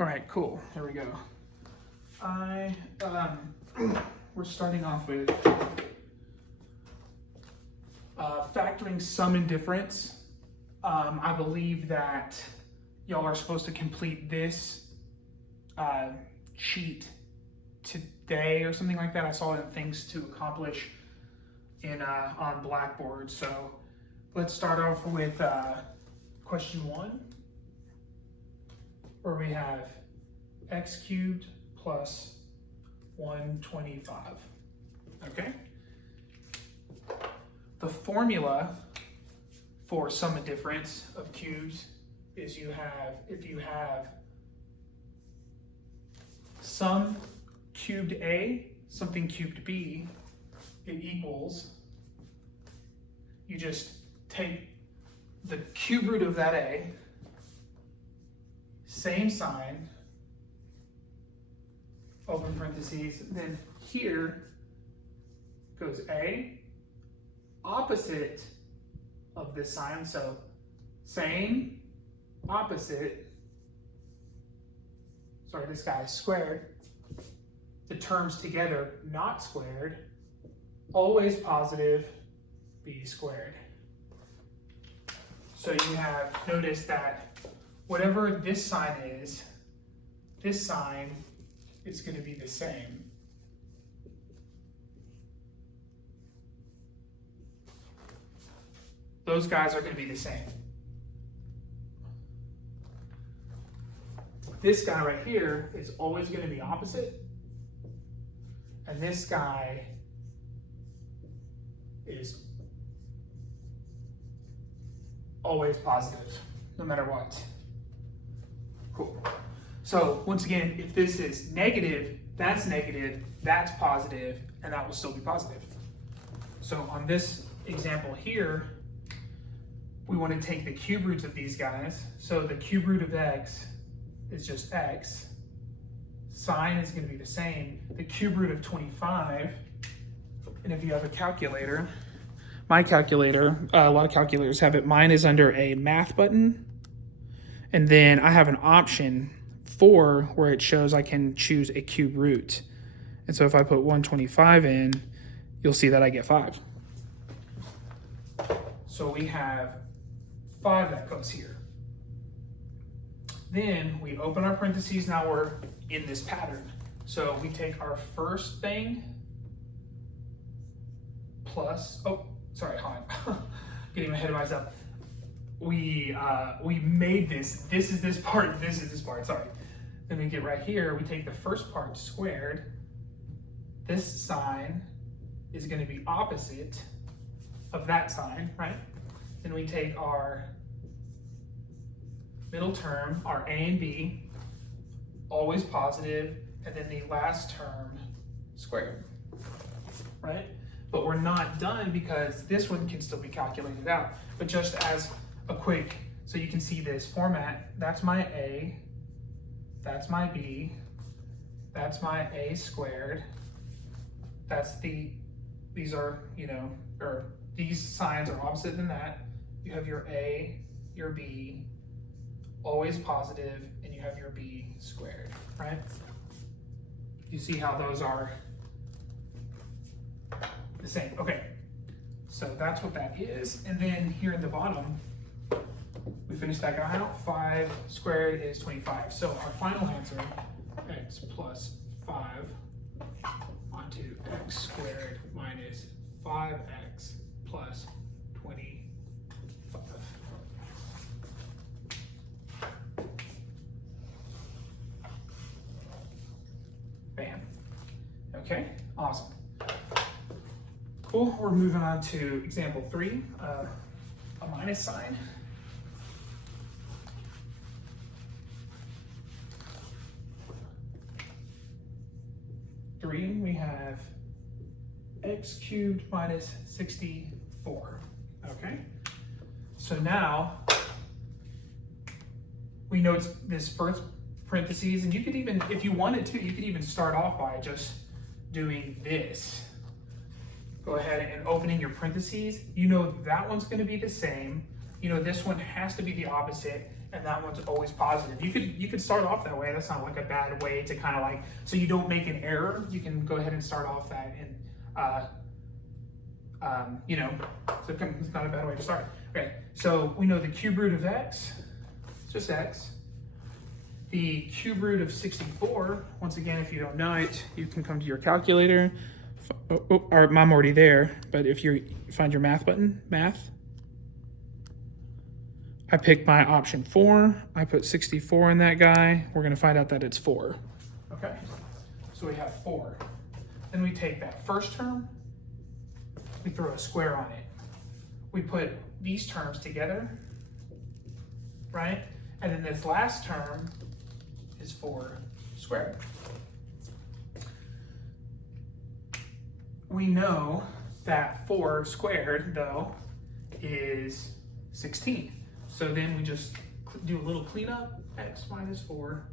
All right, cool. Here we go. We're starting off with factoring sum and difference. I believe that y'all are supposed to complete this sheet today or something like that. I saw it in things to accomplish in on Blackboard. So let's start off with question 1, where we have x cubed plus 125. Okay. The formula for sum and difference of cubes is if you have sum cubed A, something cubed B, it equals, you just take the cube root of that A, same sign, open parentheses, then here goes A, opposite of this sign, so same, opposite, sorry, this guy is squared, the terms together not squared, always positive, b squared. So you have noticed that whatever this sign is going to be the same. Those guys are going to be the same. This guy right here is always going to be opposite. And this guy is always positive, no matter what. Cool. So once again, if this is negative, that's positive, and that will still be positive. So on this example here, we want to take the cube roots of these guys. So the cube root of x is just x. Sign is going to be the same. The cube root of 25, and if you have a calculator, my calculator, a lot of calculators have it. Mine is under a math button. And then I have an option 4 where it shows I can choose a cube root. And so if I put 125 in, you'll see that I get 5. So we have 5 that goes here. Then we open our parentheses. Now we're in this pattern. So we take our first thing plus, oh, sorry, hold on. Getting ahead of myself. We made this is this part, sorry. Then we get right here, we take the first part squared. This sign is going to be opposite of that sign, right? Then we take our middle term, our A and B, always positive, and then the last term squared, right? But we're not done because this one can still be calculated out. But just as a quick, so you can see this format, that's my A, that's my B, that's my A squared, that's these are, or these signs are opposite than that. You have your A, your B, always positive, and you have your B squared, right? You see how those are the same. Okay, so that's what that is. And then here in the bottom, we finish that guy out. 5 squared is 25. So our final answer, x plus 5 onto x squared minus 5x plus 25. Bam. Okay, awesome. Cool, we're moving on to example 3, a minus sign. We have x cubed minus 64, okay? So now, we know it's this first parentheses, and you could even, if you wanted to, you could even start off by just doing this. Go ahead and opening your parentheses. You know that one's gonna be the same. You know this one has to be the opposite, and that one's always positive. You could start off that way. That's not like a bad way to kind of like, so you don't make an error. You can go ahead and start off that, and you know, so it's not a bad way to start. Okay, so we know the cube root of x, just x. The cube root of 64, once again, if you don't know it, you can come to your calculator. Or I'm already there, but if you find your math button, math, I pick my option 4. I put 64 in that guy. We're going to find out that it's 4. Okay, so we have 4. Then we take that first term, we throw a square on it. We put these terms together, right? And then this last term is 4 squared. We know that 4 squared, though, is 16. So then we just do a little cleanup. X minus 4,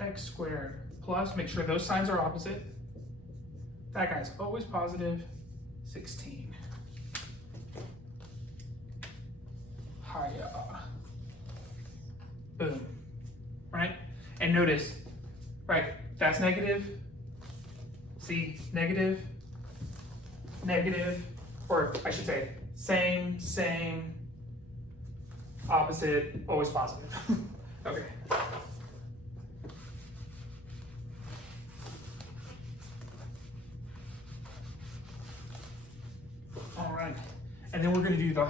x squared plus, make sure those signs are opposite. That guy's always positive, 16. Hiya. Boom. Right? And notice, right, that's negative. See, negative, negative, or I should say, same, opposite, always positive. Okay. All right, and then we're going to do the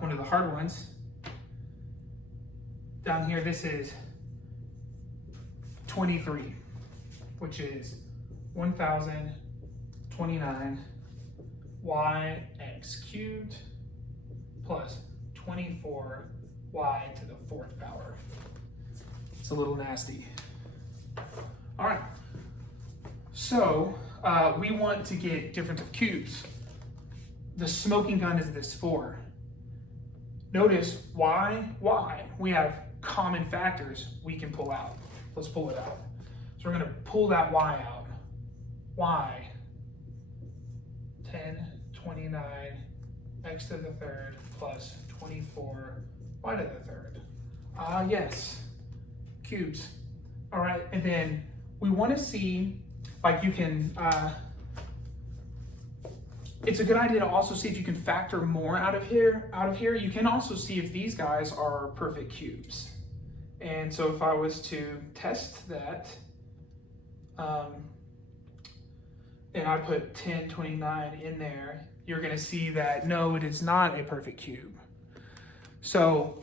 one of the hard ones. Down here, this is 23, which is 1029 yx cubed plus 24 y to the 4th power. It's a little nasty. All right, so we want to get difference of cubes. The smoking gun is this 4. Notice y, we have common factors we can pull out. Let's pull it out. So we're going to pull that y out. Y, 1029 x to the 3rd plus 24 y to the 3rd. Yes, cubes. All right, and then we want to see, like you can, it's a good idea to also see if you can factor more out of here. You can also see if these guys are perfect cubes. And so if I was to test that, and I put 1029 in there, you're going to see that no, it is not a perfect cube. So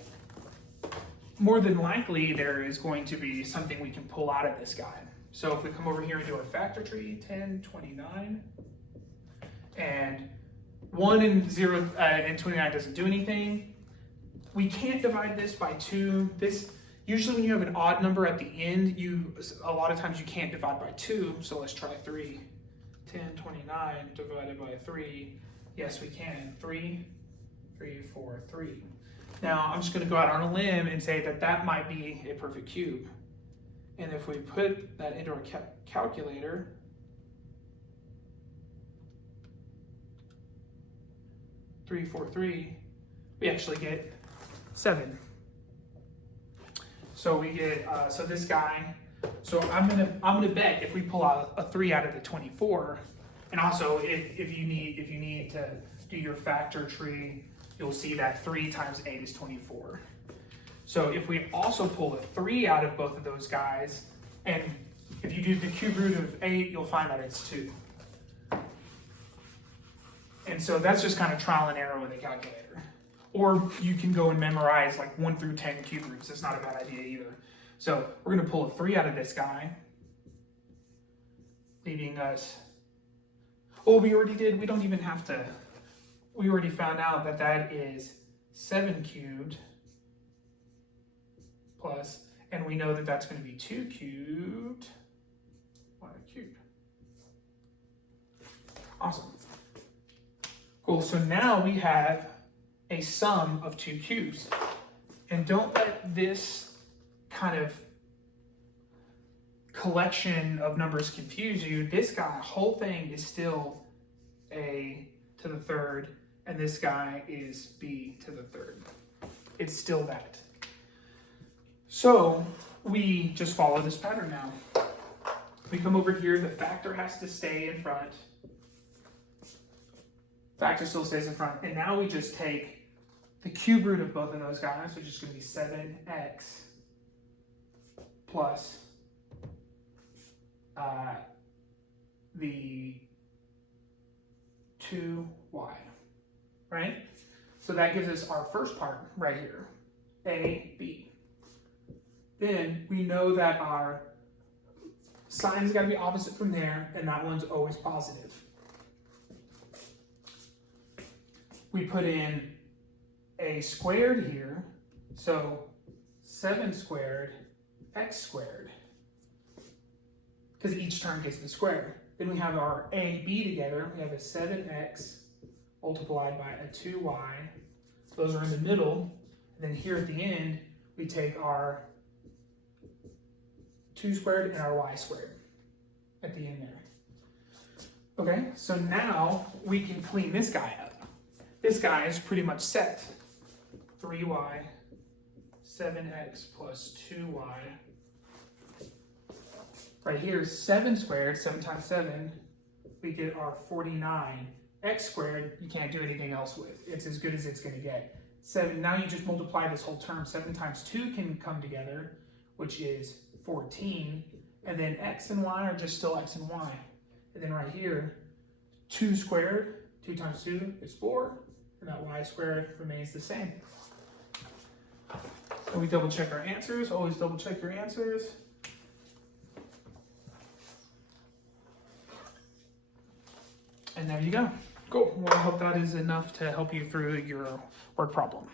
more than likely, there is going to be something we can pull out of this guy. So if we come over here and do our factor tree, 1029, and 1 and 0 and 29 doesn't do anything. We can't divide this by 2. Usually when you have an odd number at the end, a lot of times you can't divide by 2, so let's try 3. 1029 divided by 3. Yes, we can. 3, 3, 4, 3. Now, I'm just going to go out on a limb and say that that might be a perfect cube. And if we put that into our calculator, three, 4, 3, we actually get 7. So we get, so this guy, so I'm gonna bet if we pull out a 3 out of the 24, and also if you need to do your factor tree, you'll see that 3 times 8 is 24. So if we also pull a 3 out of both of those guys, and if you do the cube root of 8, you'll find that it's 2. And so that's just kind of trial and error with a calculator. Or you can go and memorize like 1 through 10 cube roots. That's not a bad idea either. So we're going to pull a 3 out of this guy, leaving us, oh, we already did. We don't even have to. We already found out that that is 7 cubed plus, and we know that that's going to be 2 cubed, y cubed. Awesome. Cool, so now we have a sum of 2 cubes. And don't let this kind of collection of numbers confuse you. This guy, whole thing is still a to the 3rd, and this guy is b to the 3rd. it's still that. So we just follow this pattern now. We come over here, the factor has to stay in front. Factor still stays in front. And now we just take the cube root of both of those guys, which is going to be 7x plus the 2y, right? So that gives us our first part right here, a, b. Then we know that our sign's got to be opposite from there, and that one's always positive. We put in a squared here, so 7 squared x squared, because each term gets the square. Then we have our a, b together. We have a 7x multiplied by a 2y. Those are in the middle. And then here at the end, we take our 2 squared and our y squared at the end there. Okay, so now we can clean this guy up. This guy is pretty much set. 3y, 7x plus 2y. Right here, 7 squared, 7 times 7, we get our 49. X squared, you can't do anything else with. It's as good as it's going to get. 7, now you just multiply this whole term. 7 times 2 can come together, which is 14. And then x and y are just still x and y. And then right here, 2 squared, 2 times 2 is 4. And that y squared remains the same. And we double check our answers. Always double check your answers. And there you go. Cool. Well, I hope that is enough to help you through your word problem.